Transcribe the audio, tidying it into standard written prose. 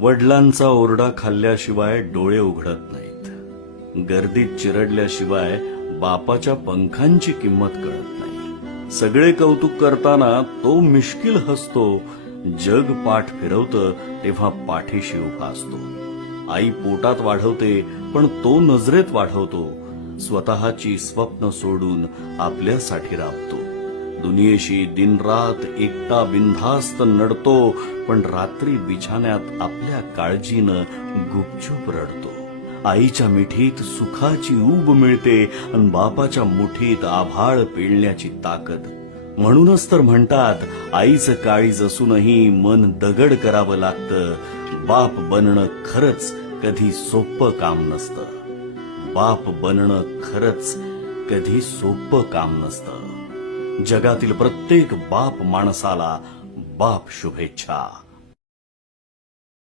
वडिलांचा ओरडा खाल्ल्याशिवाय डोळे उघडत नाहीत. गर्दीत चिरडल्याशिवाय बापाच्या पंखांची किंमत कळत नाही. सगळे कौतुक करताना तो मिश्किल हसतो. जग पाठ फिरवतं तेव्हा पाठीशी उभा असतो. आई पोटात वाढवते पण तो नजरेत वाढवतो. स्वतःची स्वप्न सोडून आपल्यासाठी राबतो. दुनियेशी दिनरात एकटा बिनधास्त नडतो, पण रात्री बिछाण्यात आपल्या काळजीनं गुपचूप रडतो. आईच्या मिठीत सुखाची ऊब मिळते आणि बापाच्या मुठीत आभाळ पेलण्याची ताकद. म्हणूनच तर म्हणतात आईचं काळीज असूनही मन दगड करावं लागतं. बाप बनणं खरंच कधी सोपं काम नसतं. बाप बनणं खरंच कधी सोपं काम नसतं. जगातील प्रत्येक बाप माणसाला बाप शुभेच्छा.